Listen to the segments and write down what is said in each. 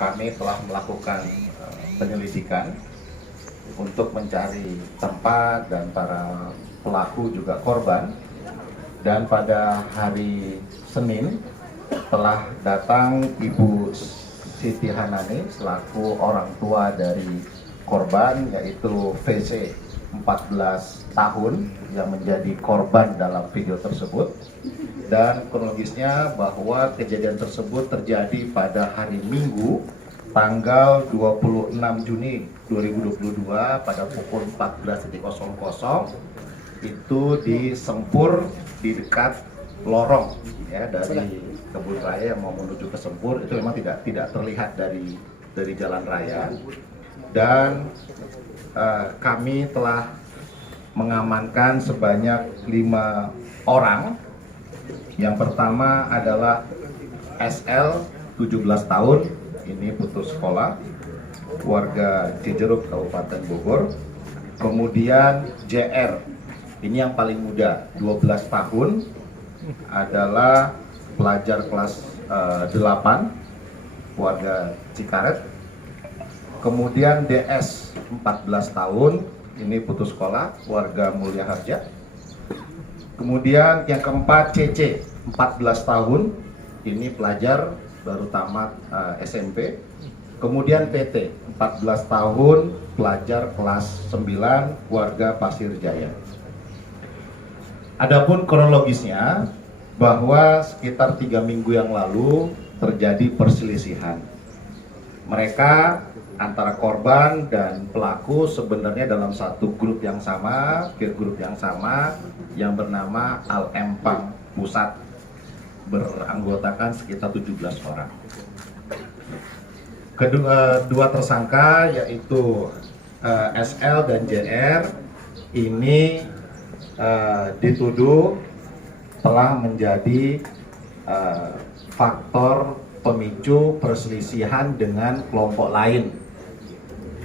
kami telah melakukan penyelidikan untuk mencari tempat dan para pelaku juga korban. Dan pada hari Senin telah datang Ibu Siti Hanani selaku orang tua dari korban, yaitu VC 14 tahun yang menjadi korban dalam video tersebut. Dan kronologisnya bahwa kejadian tersebut terjadi pada hari Minggu tanggal 26 Juni 2022 pada pukul 14.00 itu di Sempur, di dekat lorong ya, dari kebun raya yang mau menuju ke Sempur. Itu memang tidak terlihat dari jalan raya. Dan kami telah mengamankan sebanyak 5 orang. Yang pertama adalah SL 17 tahun, ini putus sekolah, warga Cijeruk, Kabupaten Bogor. Kemudian JR, ini yang paling muda, 12 tahun, adalah pelajar kelas 8, warga Cikaret. Kemudian DS, 14 tahun, ini putus sekolah, warga Mulia Harja. Kemudian yang keempat CC, 14 tahun, ini pelajar baru tamat SMP. Kemudian PT, 14 tahun, pelajar kelas 9, warga Pasir Jaya. Adapun kronologisnya, bahwa sekitar 3 minggu yang lalu terjadi perselisihan. Mereka antara korban dan pelaku sebenarnya dalam satu grup yang sama, peer group yang sama, yang bernama Al Empang Pusat, beranggotakan sekitar 17 orang. Dua tersangka yaitu SL dan JR ini dituduh telah menjadi faktor pemicu perselisihan dengan kelompok lain.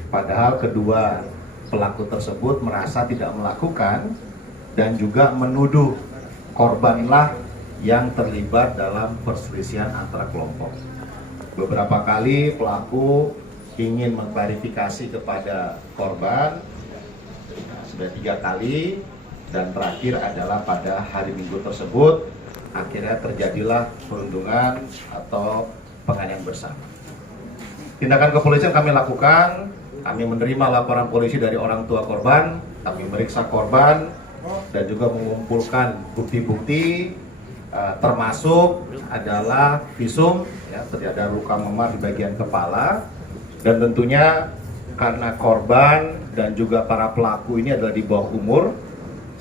Padahal kedua pelaku tersebut merasa tidak melakukan dan juga menuduh korbanlah yang terlibat dalam perselisihan antara kelompok. Beberapa kali pelaku ingin mengklarifikasi kepada korban, sudah 3 kali, dan terakhir adalah pada hari Minggu tersebut akhirnya terjadilah perundungan atau penganiayaan bersama. Tindakan kepolisian kami lakukan, kami menerima laporan polisi dari orang tua korban, kami meriksa korban dan juga mengumpulkan bukti-bukti, termasuk adalah visum, ya, ada luka memar di bagian kepala. Dan tentunya karena korban dan juga para pelaku ini adalah di bawah umur,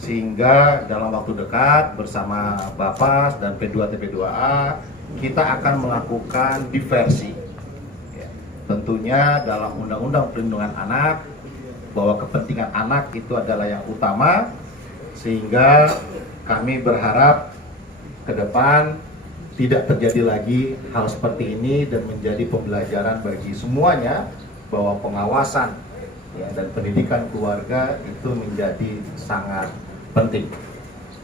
sehingga dalam waktu dekat bersama Bapas dan P2TP2A kita akan melakukan diversi. Ya, tentunya dalam Undang-Undang Perlindungan Anak bahwa kepentingan anak itu adalah yang utama, sehingga kami berharap ke depan tidak terjadi lagi hal seperti ini dan menjadi pembelajaran bagi semuanya bahwa pengawasan ya, dan pendidikan keluarga itu menjadi sangat penting.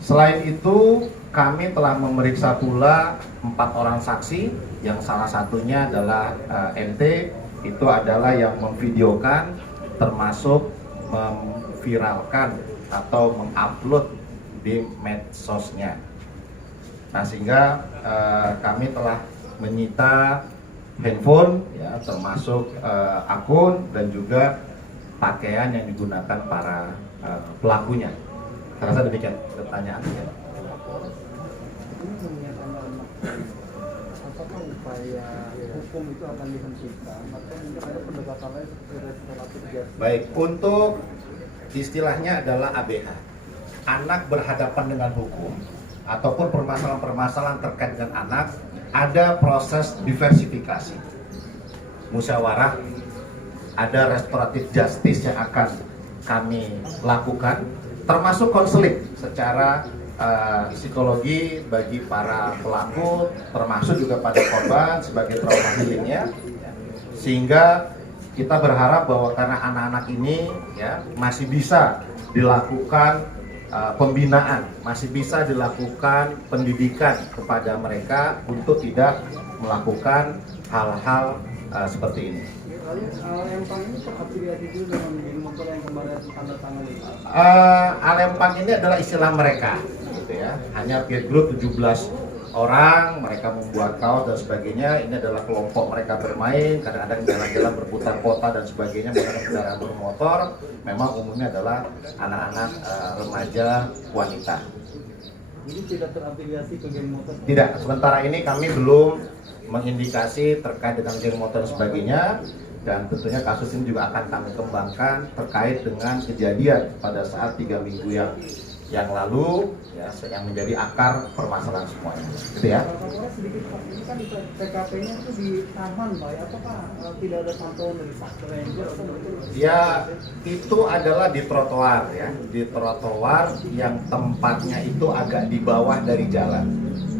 Selain itu, kami telah memeriksa pula 4 orang saksi, yang salah satunya adalah MT, itu adalah yang memvideokan termasuk memviralkan atau mengupload di medsosnya. Nah, sehingga kami telah menyita handphone, ya, termasuk akun dan juga pakaian yang digunakan para pelakunya. Saya rasa demikian pertanyaan. Apakah upaya hukum itu akan dihentikan atau mungkin ada pendekatan lain seperti restoratif justice? Baik, untuk istilahnya adalah ABH, anak berhadapan dengan hukum ataupun permasalahan-permasalahan terkait dengan anak, ada proses diversifikasi, musyawarah, ada restoratif justice yang akan kami lakukan, termasuk konseling secara psikologi bagi para pelaku, termasuk juga pada korban sebagai trauma healingnya, sehingga kita berharap bahwa karena anak-anak ini ya masih bisa dilakukan pembinaan, masih bisa dilakukan pendidikan kepada mereka untuk tidak melakukan hal-hal seperti ini. Lalu Alempang ini terafiliasi juga dengan geng motor yang kemarin tanda tangan ini. Alempang ini adalah istilah mereka, gitu ya. Hanya peer group 17 orang, mereka membuat kaos dan sebagainya. Ini adalah kelompok mereka bermain, kadang-kadang jalan-jalan berputar kota dan sebagainya menggunakan kendaraan bermotor. Memang umumnya adalah anak-anak remaja wanita. Jadi tidak terafiliasi ke geng motor? Tidak, sementara ini kami belum mengindikasi terkait dengan geng motor dan sebagainya. Dan tentunya kasus ini juga akan kami kembangkan terkait dengan kejadian pada saat 3 minggu yang lalu ya, yang menjadi akar permasalahan semuanya, gitu ya. Kalau sedikit Pak, ini kan TKP-nya itu di taman Pak, ya? Apakah tidak ada pantauan dari Pak Ranger atau betul? Ya, itu adalah di trotoar ya, di trotoar yang tempatnya itu agak di bawah dari jalan.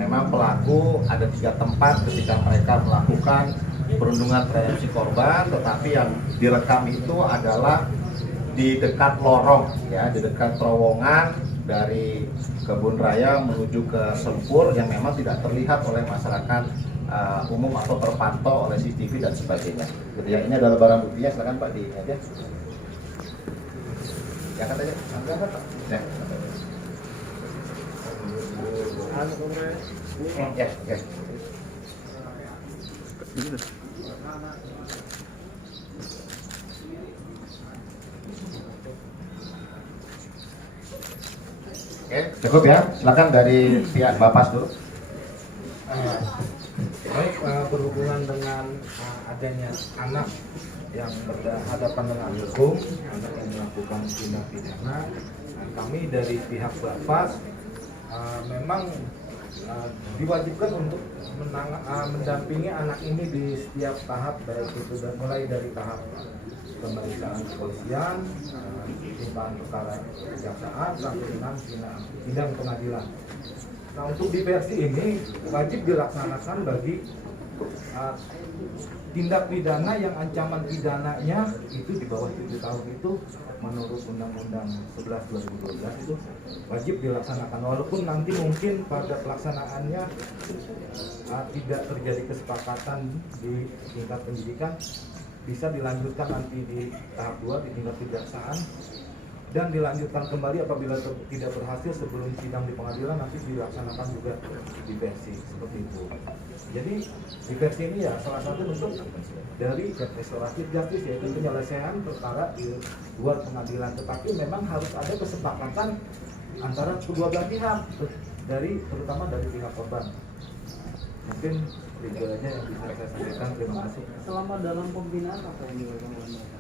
Memang pelaku ada 3 tempat ketika mereka melakukan perundungan terhadap si korban, tetapi yang direkam itu adalah di dekat lorong ya, di dekat terowongan dari Kebun Raya menuju ke Sempur yang memang tidak terlihat oleh masyarakat umum atau terpantau oleh CCTV dan sebagainya. Gitu ya, ini adalah barang buktinya, silakan Pak di ini aja. Ya kata aja, angkat Pak. Ya. Ya, oke. Oke, cukup ya. Silakan dari pihak Bapas dulu. Baik, berhubungan dengan adanya anak yang berhadapan dengan hukum, anak yang melakukan tindak pidana, kami dari pihak Bapas memang diwajibkan untuk mendampingi anak ini di setiap tahap, baik itu mulai dari tahap pemeriksaan kepolisian, limpahan perkara kejaksaan sampai dengan sidang pengadilan. Nah, untuk di versi ini wajib dilaksanakan bagi tindak pidana yang ancaman pidananya itu di bawah 7 tahun itu menurut Undang-Undang 11/2012 itu wajib dilaksanakan, walaupun nanti mungkin pada pelaksanaannya tidak terjadi kesepakatan di tingkat pendidikan, bisa dilanjutkan nanti di tahap 2 di tingkat kejaksaan dan dilanjutkan kembali apabila tidak berhasil sebelum sidang di pengadilan nanti dilaksanakan juga di versi seperti itu. Jadi di versi ini ya salah satu bentuk dari restoratif justice, yaitu penyelesaian perkara di luar pengadilan, tetapi memang harus ada kesepakatan antara kedua belah pihak, terutama dari pihak korban. Mungkin itu aja yang bisa saya sampaikan. Terima kasih. Selama dalam pembinaan apa yang dilakukan oleh mereka?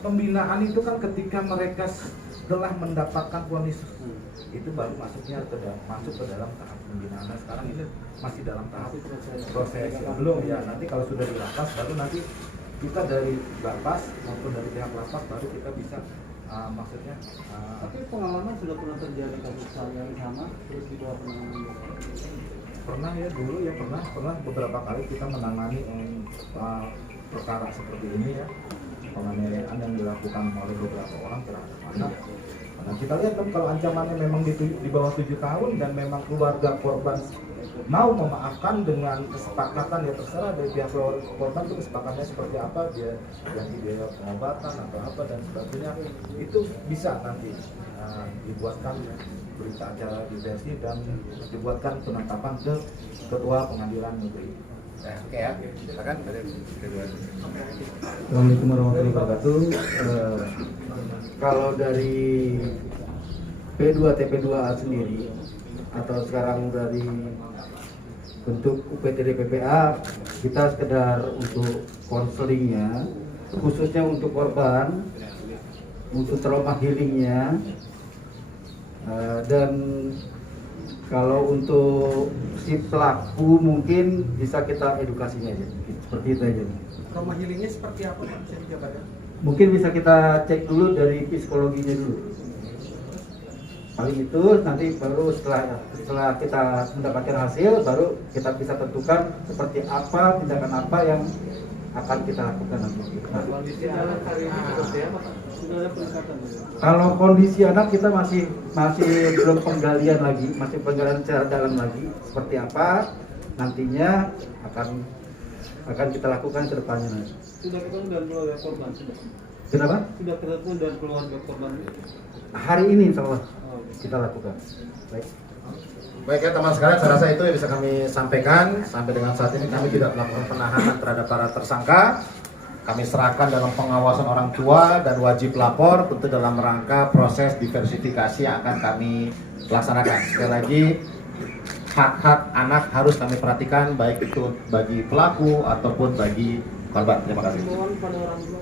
Pembinaan itu kan ketika mereka telah mendapatkan vonis itu baru masuk ke dalam tahap pembinaan. Nah, sekarang ini masih dalam tahap proses belum ya. Nanti kalau sudah di lapas baru nanti kita dari lapas maupun dari pihak lapas baru kita bisa maksudnya. Tapi pengalaman sudah pernah terjadi kasus yang sama terus dibawa penanganan? Pernah ya, dulu ya pernah beberapa kali kita menangani perkara seperti ini ya, penganiayaan yang dilakukan oleh beberapa orang terhadap anak. Nah, kita lihat kan kalau ancamannya memang di bawah 7 tahun dan memang keluarga korban mau memaafkan dengan kesepakatan, ya terserah dari pihak korban itu kesepakatannya seperti apa, dia ganti biaya pengobatan atau apa dan sebagainya, itu bisa nanti dibuatkan berita acara diversi dan dibuatkan penetapan ke ketua pengadilan negeri. Oke ya, silakan dari kedua. Assalamualaikum warahmatullahi wabarakatuh. Kalau dari P2 TP2A sendiri atau sekarang dari bentuk UPTD PPA, kita sekedar untuk konselingnya, khususnya untuk korban, untuk trauma healingnya, dan kalau untuk si pelaku mungkin bisa kita edukasinya aja, seperti itu aja. Trauma healingnya seperti apa Pak? Bisa dijabarkan? Mungkin bisa kita cek dulu dari psikologinya dulu. Paling itu nanti baru setelah kita mendapatkan hasil, baru kita bisa tentukan seperti apa tindakan apa yang akan kita lakukan nanti. Nah, Kondisi anak hari ini seperti apa Pak? Sudah ada pendekatan? kalau kondisi anak kita masih belum penggalian lagi, masih penggalian secara dalam lagi seperti apa nantinya akan akan kita lakukan ke depannya nanti. Sudah ketemu dengan keluarga korban? Kenapa? Sudah ketemu dengan keluarga korban? Hari ini insya Allah Oh, kita lakukan. Baik. Baik ya teman sekalian, saya rasa itu yang bisa kami sampaikan. Sampai dengan saat ini kami tidak melakukan penahanan terhadap para tersangka. Kami serahkan dalam pengawasan orang tua dan wajib lapor tentu dalam rangka proses diversifikasi yang akan kami laksanakan. Sekali lagi, hak-hak anak harus kami perhatikan baik itu bagi pelaku ataupun bagi korban. Terima kasih. Mohon pada orang tua.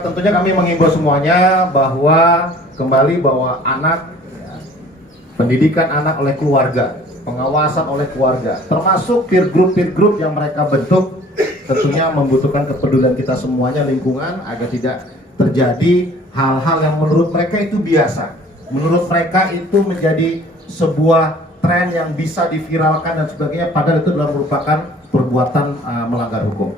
Tentunya kami mengimbau semuanya bahwa kembali bahwa anak, pendidikan anak oleh keluarga, pengawasan oleh keluarga, termasuk peer group yang mereka bentuk, tentunya membutuhkan kepedulian kita semuanya, lingkungan, agar tidak terjadi hal-hal yang menurut mereka itu biasa, menurut mereka itu menjadi sebuah tren yang bisa diviralkan dan sebagainya, padahal itu adalah merupakan perbuatan melanggar hukum.